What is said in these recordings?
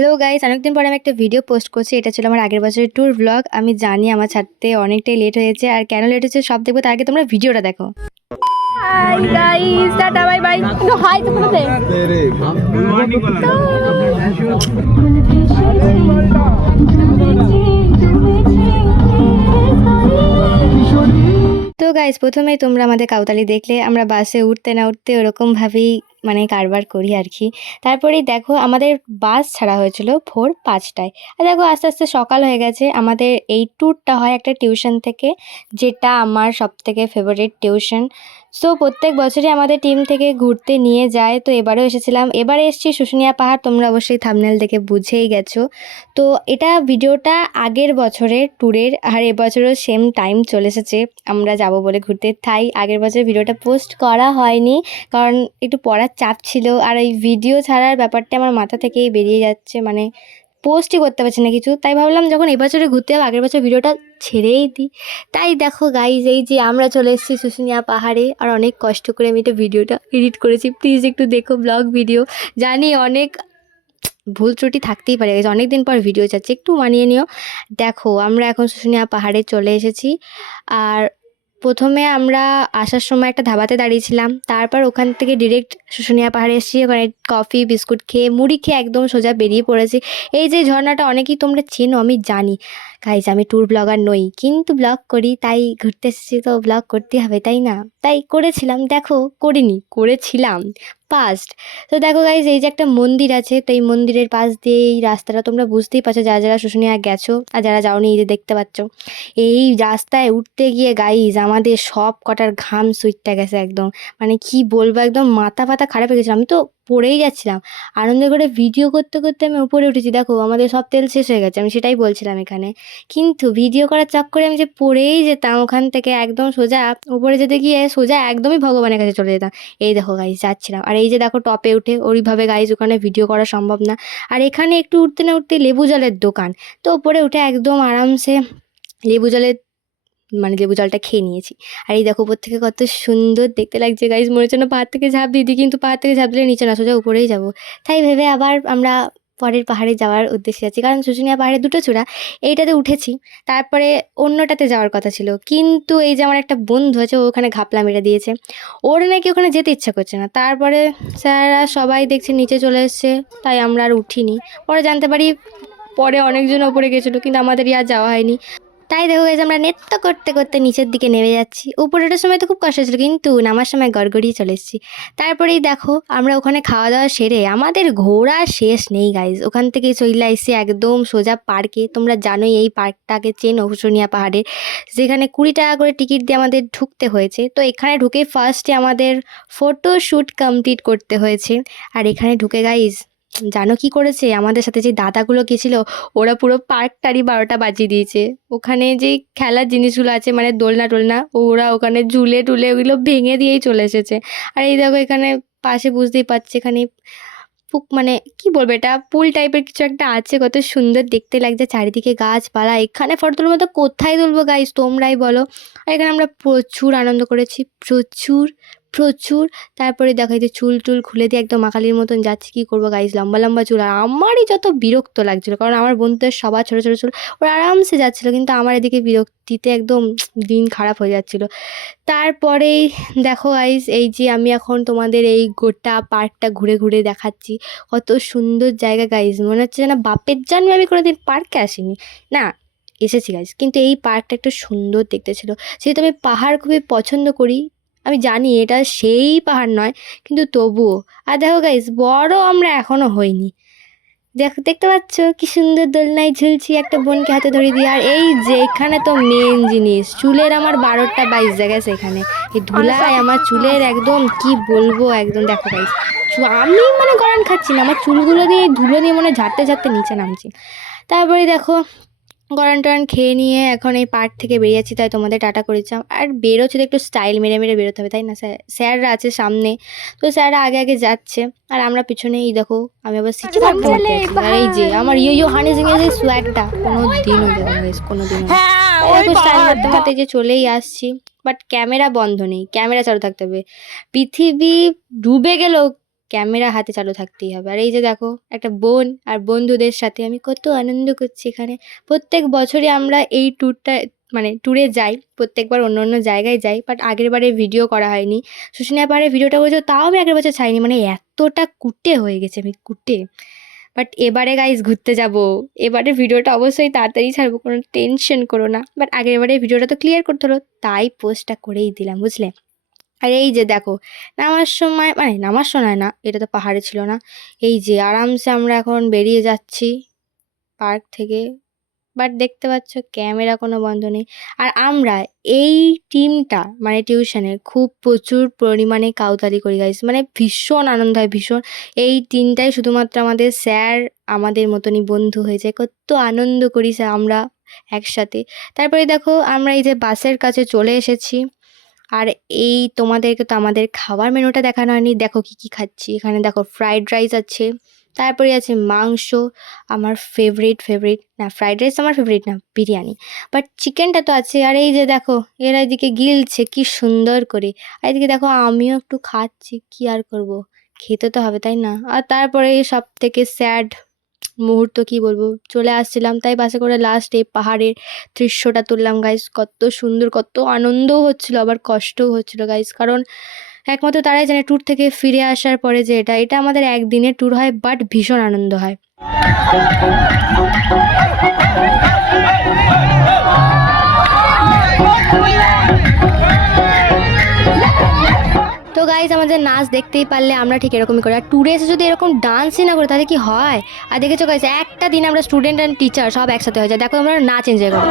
Hello guys, অনেকদিন পরে আমি একটা ভিডিও পোস্ট করছি। এটা ছিল আমার আগের বছরের ট্যুর ব্লগ। আমি জানি আমার ছাড়তে অনেকটাই লেট হয়েছে, আর কেন লেট হয়েছে সব দেখবো। তার আগে তোমরা ভিডিওটা দেখো। Hi guys, tata bye bye. একটু হাই তো করে দে। তো গাইস, প্রথমেই তোমরা আমাদের কাউতালি দেখলে। আমরা বাসে উঠতে না উঠতে ওরকমভাবেই কারবার করি আর কি। তারপরেই দেখো আমাদের বাস ছাড়া হয়েছিল ভোর ৫টায়। আর দেখো আস্তে আস্তে সকাল হয়ে গেছে। আমাদের এই ট্যুরটা হয় একটা টিউশন থেকে, যেটা আমার সবথেকে ফেভারিট টিউশন। সো প্রত্যেক বছরই আমাদের টিম থেকে ঘুরতে নিয়ে যায়। তো এবারেও এসেছিলাম। এবারে এসেছি শুশুনিয়া পাহাড়, তোমরা অবশ্যই থাম্বনেল দেখে বুঝেই গেছো। তো এটা ভিডিওটা আগের বছরের ট্যুরের, আর এবছরও সেম টাইম চলে এসেছে আমরা যাব বলে ঘুরতে। তাই আগের বছর ভিডিওটা পোস্ট করা হয়নি, কারণ একটু পড়ার চাপ ছিল। আর এই ভিডিও ছাড়ার ব্যাপারটা আমার মাথা থেকেই বেরিয়ে যাচ্ছে, পোস্টই করতে পারছি না কিছু। তাই ভাবলাম যখন এবছরে ঘুরতে যাবো, আগের বছর ভিডিওটা ছেড়েই দিই। তাই দেখো গাইজ, এই যে আমরা চলে এসেছি শুশুনিয়া পাহাড়ে, আর অনেক কষ্ট করে আমি এটা ভিডিওটা এডিট করেছি। প্লিজ একটু দেখো ব্লগ ভিডিও। জানি অনেক ভুল ত্রুটি থাকতেই পারে, অনেক দিন পর ভিডিও যাচ্ছে, একটু মানিয়ে নিও। দেখো আমরা এখন শুশুনিয়া পাহাড়ে চলে এসেছি। আর প্রথমে আমরা আসার সময় একটা ধাবাতে দাঁড়িয়েছিলাম, তারপর ওখান থেকে ডিরেক্ট শুশুনিয়া পাহাড়ে এসেছি। ওখানে কফি বিস্কুট খেয়ে, মুড়ি খেয়ে একদম সোজা বেরিয়ে পড়েছি। এই যে ঝর্ণাটা অনেকেই তোমরা চেনো, আমি জানি গাইজ, আমি ট্যুর ব্লগার নই, কিন্তু ব্লগ করি। তাই ঘুরতে এসেছি তো ব্লগ করতে হবে, তাই না? তাই করেছিলাম। দেখো, করেছিলাম পাস্ট। তো দেখো গাইজ, এই যে একটা মন্দির আছে, তো এই মন্দিরের পাশ দিয়ে এই রাস্তাটা তোমরা বুঝতেই পারছো, যারা যারা শুশুনিয়া গেছো। আর যারা যাওনি, এই যে দেখতে পাচ্ছ, এই রাস্তায় উঠতে গিয়ে গাইজ আমাদের সব কটার ঘাম সুইটটা গেছে একদম। কি বলবো, একদম মাথা ফাতা খারাপ হয়ে গেছিলো। আমি তো পড়েই যাচ্ছিলাম। আনন্দ করে ভিডিও করতে করতে আমি উপরে উঠেছি। দেখো আমাদের সব তেল শেষ হয়ে গেছে, আমি সেটাই বলছিলাম এখানে। কিন্তু ভিডিও করার চক্করে আমি যে পড়েই যেতাম ওখান থেকে, একদম সোজা উপরে যেতে গিয়ে সোজা একদমই ভগবানের কাছে চলে যেতাম। এই দেখো গাইজ যাচ্ছিলাম। আর এই যে দেখো টপে উঠে, ওইভাবে গাইজ ওখানে ভিডিও করা সম্ভব না। আর এখানে একটু উঠতে না উঠতে লেবু জলের দোকান। তো উপরে উঠে একদম আরামসে লেবু জলের লেবু জলটা খেয়ে নিয়েছি। আর এই দেখো উপর থেকে কত সুন্দর দেখতে লাগছে গাইজ। মনে হচ্ছে না পাহাড় থেকে ঝাঁপ দিয়ে দিই, কিন্তু পাহাড় থেকে ঝাঁপ দিলে নিচে না, সোজা উপরেই যাবো। তাই ভেবে আবার আমরা পরের পাহাড়ে যাওয়ার উদ্দেশ্যে আছি, কারণ শুশুনিয়া পাহাড়ে দুটো চূড়া। এইটাতে উঠেছি, তারপরে অন্যটাতে যাওয়ার কথা ছিল, কিন্তু এই যে আমার একটা বন্ধু আছে, ও ওখানে ঘাপলা মেরে দিয়েছে। ওর নাকি ওখানে যেতে ইচ্ছা করছে না। তারপরে স্যাররা সবাই দেখছি নিচে চলে এসছে, তাই আমরা আর উঠিনি। পরে জানতে পারি পরে অনেকজন ওপরে গেছিলো, কিন্তু আমাদেরই আর যাওয়া হয়নি। তাই দেখো গাইজ, আমরা নৃত্য করতে করতে নিচের দিকে নেমে যাচ্ছি। উপরে ওঠার সময় তো খুব কষ্ট ছিল, কিন্তু নামার সময় গড়গড়িয়ে চলে এসেছি। তারপরেই দেখো আমরা ওখানে খাওয়া দাওয়া সেরে, আমাদের ঘোরা শেষ নেই গাইজ। ওখান থেকে চলে এসেছি একদম সোজা পার্কে। তোমরা জানোই এই পার্কটাকে চেনো, শুশুনিয়া পাহাড়ে, যেখানে 20 টাকা করে টিকিট দিয়ে আমাদের ঢুকতে হয়েছে। তো এখানে ঢুকে ফার্স্টে আমাদের ফটোশ্যুট কমপ্লিট করতে হয়েছে। আর এখানে ঢুকে গাইজ জানো কি করেছে? আমাদের সাথে যে দাদাগুলো গেছিলো, ওরা পুরো পার্কটারই 12টা বাজিয়ে দিয়েছে। ওখানে যেই খেলার জিনিসগুলো আছে, দোলনা টোলনা, ওরা ওখানে ঝুলে টুলে ওগুলো ভেঙে দিয়েই চলে এসেছে। আর এই দেখো এখানে পাশে বুঝতেই পারছি, এখানে কি বলবো, এটা পুল টাইপের কিছু একটা আছে। কত সুন্দর দেখতে লাগছে, চারিদিকে গাছপালা। এখানে ফটো তোলার মতো কোথায় তুলবো গাইজ, তোমরাই বলো। আর এখানে আমরা প্রচুর আনন্দ করেছি, প্রচুর প্রচুর। তারপরে দেখো এই যে চুল টুল খুলে দিয়ে একদম মাকালির মতন যাচ্ছি। কী করবো গাইজ, লম্বা লম্বা চুল। আর আমারই যত বিরক্ত লাগছিলো, কারণ আমার বন্ধুদের সবার ছোটো ছোটো চুল, ওরা আরামসে যাচ্ছিলো, কিন্তু আমার এদিকে বিরক্তিতে একদম দিন খারাপ হয়ে যাচ্ছিলো। তারপরেই দেখো গাইজ, এই যে আমি এখন তোমাদের এই গোটা পার্কটা ঘুরে ঘুরে দেখাচ্ছি। কত সুন্দর জায়গা গাইজ, মনে হচ্ছে যেন বাপের জন্মে আমি কোনোদিন পার্কে আসিনি। না, এসেছি গাইজ, কিন্তু এই পার্কটা একটু সুন্দর দেখতে ছিল। যেহেতু আমি পাহাড় খুবই পছন্দ করি, আমি জানি এটা সেই পাহাড় নয়, কিন্তু তবুও। আর দেখো গাইজ, বড় আমরা এখনও হইনি। দেখতে পাচ্ছ কি সুন্দর দোলনায় ঝুলছি একটা বোনকে হাতে ধরে দিয়ে। আর এই যে এখানে তো মেন জিনিস, চুলের আমার 12টা বাজে গেছে এখানে। এই ধুলায় আমার চুলের একদম কি বলবো, একদম দেখো গাইস, আমি গরম খাচ্ছি না, আমার চুলগুলো দিয়ে ধুলো দিয়ে ঝাড়তে ঝাড়তে নিচে নামছি। তারপরে দেখো গরম টরম খেয়ে নিয়ে এখন এই পার্ক থেকে বেরিয়ে যাচ্ছি। তাই তোমাদের টাটা করেছিলাম। আর বেরোচ্ছে তো একটু স্টাইল মেরে মেরে বেরোতে হবে, তাই না? স্যাররা আছে সামনে, তো স্যাররা আগে আগে যাচ্ছে, আর আমরা পিছনে। এই দেখো আমি আবার সিটি করতে করতে আছি। আর এই যে আমার ইয়ো হানি সিং এর সোয়াগটা কোনো দিনও দেবো না, কোনো দিনও না। দেখো স্টাইল মারতে মারতে যে চলেই আসছি, বাট ক্যামেরা বন্ধ নেই, ক্যামেরা চালু থাকতে হবে। পৃথিবী ডুবে গেল ক্যামেরা হাতে চালু থাকতেই হবে। আর এই যে দেখো একটা বোন আর বন্ধুদের সাথে আমি কত আনন্দ করছি এখানে। প্রত্যেক বছরই আমরা এই ট্যুরটা মানে ট্যুরে যাই, প্রত্যেকবার অন্য অন্য জায়গায় যাই, বাট আগের বারে ভিডিও করা হয়নি। শুশুনিয়া পাহাড়ে ভিডিওটা করেছিল, তাও আমি আগের বছর ছাইনি, মানে এতটা কুটে হয়ে গেছে আমি, কুটে। বাট এবারে গাইজ ঘুরতে যাব, এবারে ভিডিওটা অবশ্যই তাড়াতাড়ি ছাড়বো, কোনো টেনশন করো না। বাট আগের বারে ভিডিওটা তো ক্লিয়ার করতে হলো, তাই পোস্টটা করেই দিলাম, বুঝলে। আর এই যে দেখো নামার সময়, মানে নামার সময় না, এটা তো পাহাড়ে ছিল না, এই যে আরামসে আমরা এখন বেরিয়ে যাচ্ছি পার্ক থেকে। বাট দেখতে পাচ্ছ ক্যামেরা কোনো বন্ধ নেই। আর আমরা এই টিমটা মানে টিউশনের খুব প্রচুর পরিমাণে কাউতালি করি গাইস, মানে ভীষণ আনন্দ হয়, ভীষণ। এই টিমটাই শুধুমাত্র আমাদের স্যার আমাদের মতনই বন্ধু হয়ে যায়, কত আনন্দ করি স্যার আমরা একসাথে। তারপরে দেখো আমরা এই যে বাসের কাছে চলে এসেছি। আর এই তোমাদেরকে তো আমাদের খাবার মেনুটা দেখানো হয়নি, দেখো কী কী খাচ্ছি। এখানে দেখো ফ্রাইড রাইস আছে, তারপরে আছে মাংস, আমার ফেভারিট না, ফ্রাইড রাইস আমার ফেভারিট না, বিরিয়ানি, বাট চিকেনটা তো আছে। আর এই যে দেখো এরা এদিকে গিলছে কি সুন্দর করে, আর এদিকে দেখো আমিও একটু খাচ্ছি, কি আর করব, খেতে তো হবে তাই না। আর তারপরে সব থেকে স্যাড মুহূর্ত কি বলবো, চলে আসছিলাম তাই বাসে করে লাস্টে পাহাড়ের দৃশ্যটা তুললাম গাইস, কত সুন্দর, কত আনন্দও হচ্ছিল আবার কষ্টও হচ্ছিল গাইস, কারণ একমাত্র তারাই জানে ট্যুর থেকে ফিরে আসার পরে যে এটা আমাদের একদিনের ট্যুর হয়, বাট ভীষণ আনন্দ হয়। তো গাইজ আমাদের নাচ দেখতেই পারলে, আমরা ঠিক এরকমই করি। আর ট্যুরে এসে যদি এরকম ডান্সই না করি তাহলে কি হয়। আর দেখেছো গাইজ একটা দিন আমরা স্টুডেন্ট অ্যান্ড টিচার সব একসাথে হয়ে যায়, দেখো আমরা নাচ এনজয় করি।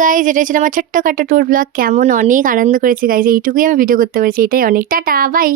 গাইজ এটাই ছিল আমার ছোট্টখাটো ট্যুর ব্লগ। কেমন অনেক আনন্দ করেছি গাইজ, এইটুকুই আমি ভিডিও করতে পেরেছি, এটাই অনেক। Tata bye.